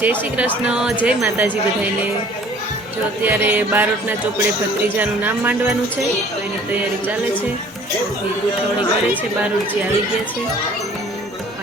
जय श्री कृष्ण, जय माताजी बधाईने। जो अत्यारे बारोटना चोपड़े भत्रीजानुं नाम मांडवानुं छे तो एनी तैयारी चाले छे। गूंथवणी करे छे, बारोटजी आवी गया छे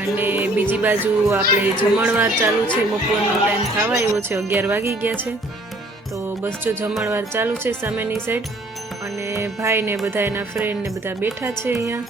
अने बीजी बाजू आपणे जमणवार चालू छे। बपोरनो टाइम थवा आव्यो छे, 11 वागी गया छे। तो बस जो जमणवार चालू छे सामेनी साइड अने भाई ने बधा एना फ्रेंड ने बधा बैठा छे अहींया।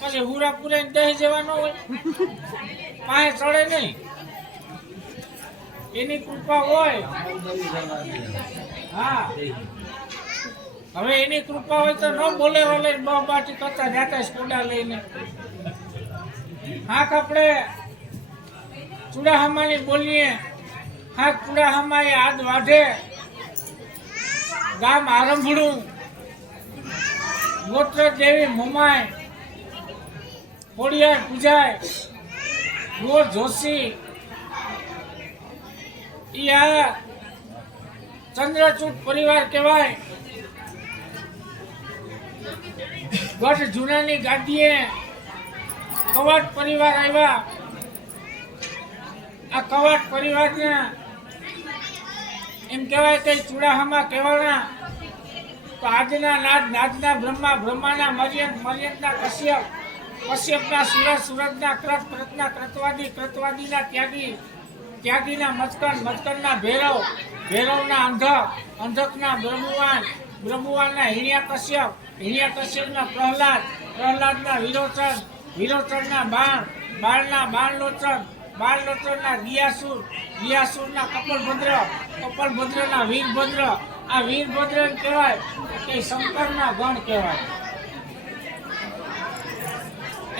પછી હુરા પૂરે દહીં જવાનો હોય, પાસે ચડે નહીં, એની કૃપા હોય। હા, હવે એની કૃપા હોય તો ન બોલે વલે બાટી કરતા જાતા સ્કૂડા લઈને હાક આપણે ચૂડાહામાની બોલીએ। હાક ચૂડાહામાએ આદ વાઢે ગામ આરંભડું ગોત્ર દેવી મોમાય કોડિયા પૂજાય ગોર જોશી આ ચંદ્રચૂડ પરિવાર કહેવાય। ગઢ જૂનાની ગાદીએ કવાટ પરિવાર આવ્યા। આ કવાટ પરિવારને એમ કહેવાય કે ચૂડાહામા કહેવાના। તો આજના નાદ નાદના બ્રહ્મા, બ્રહ્માના મર્યંત, મર્યંતના કશ્યપ, કશ્યપના સુરત, સુરતના ક્રત, ક્રતના ક્રતવાદી, ક્રતવાદીના ત્યાગી, ત્યાગીના મચકન, મચકનના ભૈરવ, ભૈરવના અંધક, અંધકના બ્રહ્મવાન, બ્રહ્મવાનના હિણ્યા કશ્યપ, હિણ્યા કશ્યપના પ્રહલાદ, પ્રહલાદના વિરોચન, વિરોચનના બાણ, બાણના બાણલોચન, બાણલોચનના ગિયાસુર, ગિયાસુરના કપલભદ્ર, કપલભદ્રના વીરભદ્ર। આ વીરભદ્ર કહેવાય કે શંકરના ગણ કહેવાય।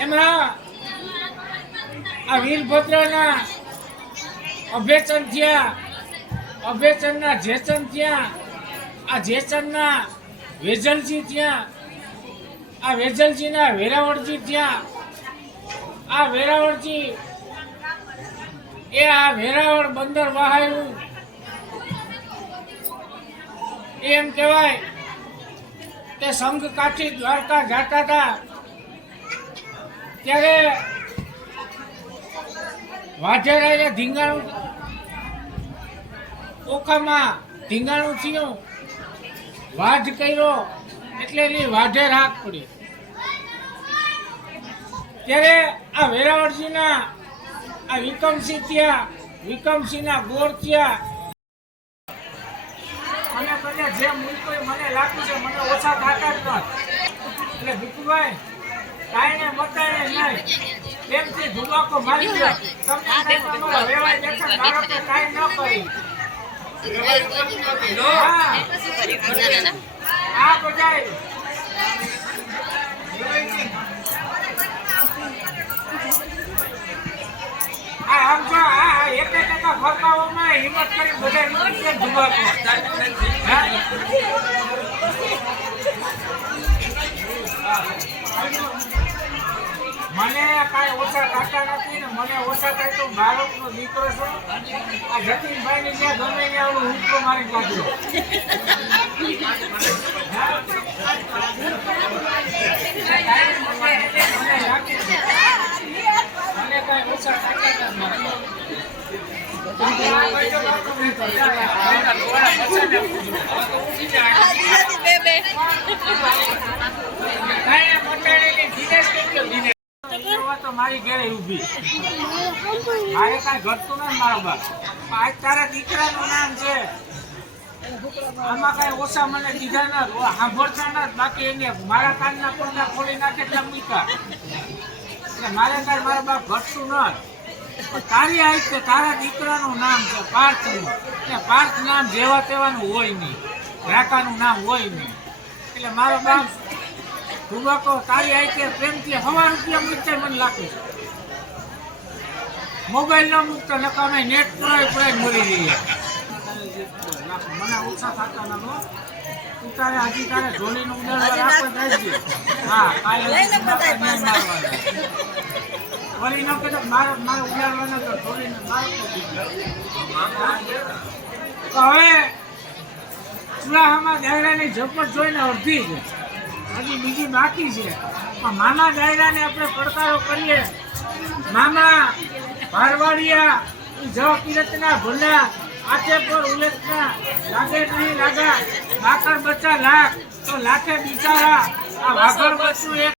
એમાં આ વીરભદ્રના અભેચન થયા, અભેચનના જેચન થયા, આ જેચનના વેજલજી થયા, આ વેજલજીના વેરાવળજી થયા। આ વેરાવળજી એ આ વેરાવળ બંદર વહાયું એમ કહેવાય કે સંઘ કાઠી દ્વારકા જાતા હતા ત્યારે વાઢેરાએ ધીંગાણું ઓખામાં ધીંગાણું થયું, વાઢ કર્યો એટલે એની વાઢે રાખ પડી। ત્યારે આ વેરાવળજીના આ વિકમસિંહ થયા, વિકમસિંહના ગોળ થયા। મને કને જે મૂકો મને લાગ્યું છે મને ઓછા થાતા જ નથી, એટલે ભીખુભાઈ કાંઈને બતાવે નહીં, તેમથી ધુમાકો મારી દે। તમને અમારા વેવાય દેખાય મારો તો કાંઈ ન કરી આ બધાય આમ જો આ એક ટકા ફરકાઓમાં હિંમત કરી બધા ધુમાકો મને કાંઈ ઓછા કાકા નથી ને મને ઓછા થાય તો ભારતનો દીકરો છે। આ જતીનભાઈ ની જ્યાં ગમે ત્યાં હું હુંકો મારી કાઢ્યો। મને કાંઈ ઓછા કાકા નથી। મારી ઘરે ઊભી મારે કાંઈ ઘટતું નથી મારા બાપ। આજ તારા દીકરાનું નામ છે આમાં કઈ ઓછા મને દીધા ના સાંભળતા ના બાકી એને મારા કાનના પડદા ખોલી નાખે એટલે મૂકા એટલે મારે કઈ મારા બાપ ઘટતું ન તારી આવી છે તારા દીકરાનું નામ છે પાર્થ પાર્થ નામ જેવા તેવાનું હોય નહીં રાકાનું નામ હોય નહીં એટલે મારો બાપ ભૂબકો તારી આવી છે પ્રેમથી હવા રૂપિયા મૂકતા મને લાગે છે મોબાઈલ ન મૂકતો નકામે નેટ પુરાય મરી રહી મને ઓછા થતા ના તું તારે હજી તારે ઢોલીનું ઉડાડવા રાખો જાય હા કાલે વળી ન કહેતો મારે ઉડાડવાના તો ઢોલીને હવે ચૂલાહામાં દાયરાની ઝપટ જોઈને અડધી છે હજી બીજી બાકી છે પણ મામા દાયરાને આપણે પડકારો કરીએ મામા ભારવાડિયા જવ કિરતના ભૂલા આચે પર ઉલેખના લાગે નહીં લાગા લાખર બચ્ચા લાખ તો લાખે બિચારા આ વાઘર બચ્ચું એક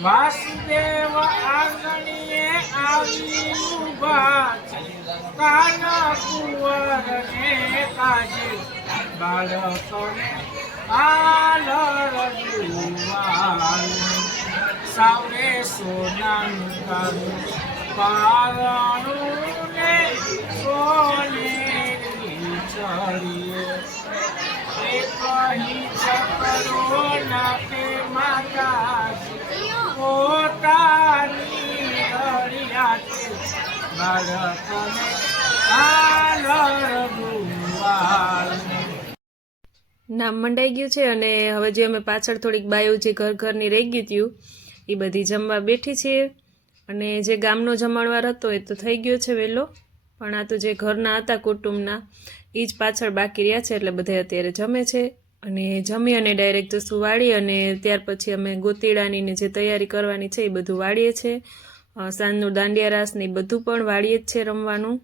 વાસુદેવ આંગણીએ આવી ઉભા છે કાન કુંવરને કાજે બાળકોને આલરજુવાળું સાવરે સોનાનું કાનું પારણું ને સોનેરી ચડીએ કહી ચકરો નાખે માતાજી પોતાની હરિયાતે બાળકોને નામ મંડાઈ ગયું છે અને હવે જે અમે પાછળ થોડીક બાયો જે ઘરની રહી ગયું હતું એ બધી જમવા બેઠી છીએ અને જે ગામનો જમણવાર હતો એ તો થઈ ગયો છે વહેલો પણ આ તો જે ઘરના હતા કુટુંબના એ જ પાછળ બાકી રહ્યા છે એટલે બધા અત્યારે જમે છે અને જમી અને ડાયરેક્ટ જશું વાળી અને ત્યાર પછી અમે ગોતીડાની ને જે તૈયારી કરવાની છે એ બધું વાળીએ છીએ સાંજનું દાંડિયા રાસ ને એ બધું પણ વાળીએ જ છે રમવાનું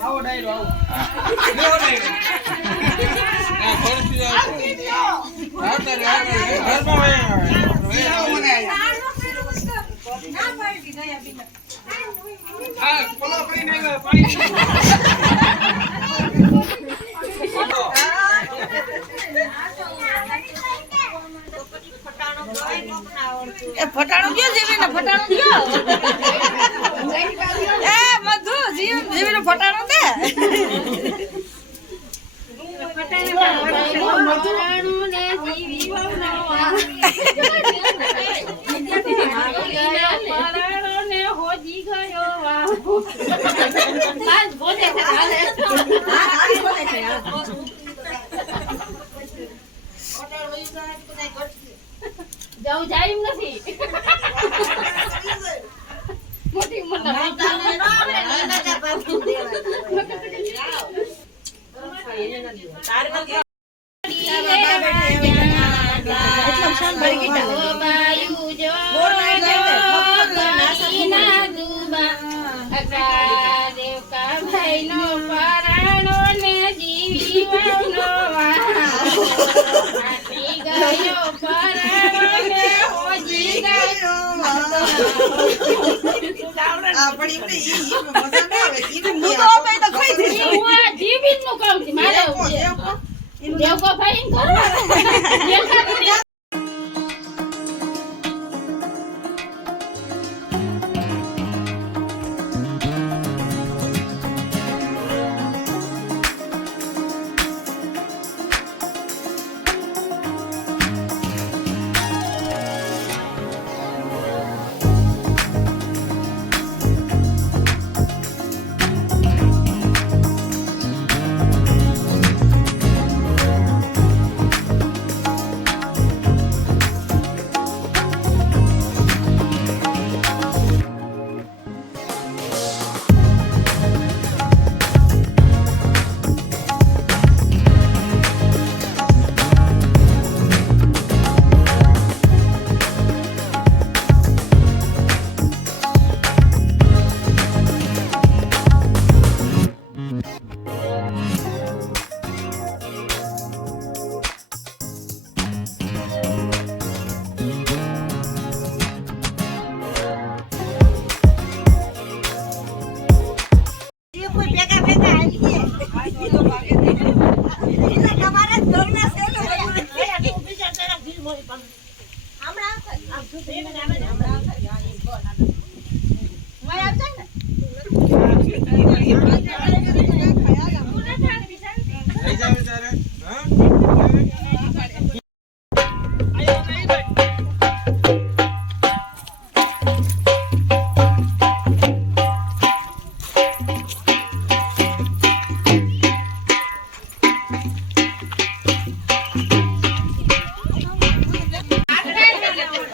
આવો ડાયરો આવો એ ફટાણું ગયો જીવીને ફટાણું ગયો એ મધુ જીવીને ફટાણું દે જાઉં જાય એમ નથી મોટી દેવકો ભાઈ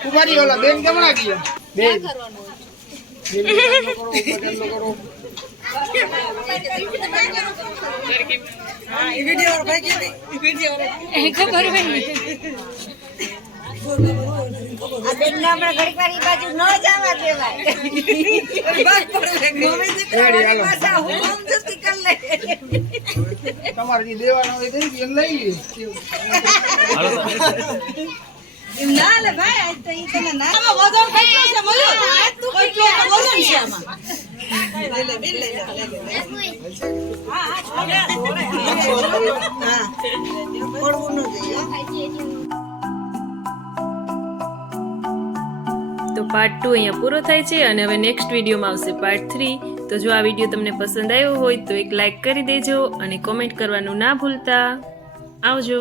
કુમારી ઓલા બેન કેમણા ગયા બેન તમારે દેવાના હોય લઈ ના લે ભાઈ આજ તો ઈ તને ના વજન કેટલું છે મળ્યો તું કેટલું વજન છે આમાં લે બિલ લે હા પડવું ન જોઈએ તો પાર્ટ 2 અહીંયા પૂરો થાય છે અને હવે નેક્સ્ટ વિડીયોમાં આવશે પાર્ટ 3. તો જો આ વિડીયો તમને પસંદ આવ્યો હોય તો એક લાઈક કરી દેજો અને કોમેન્ટ કરવાનું ના ભૂલતા. આવજો.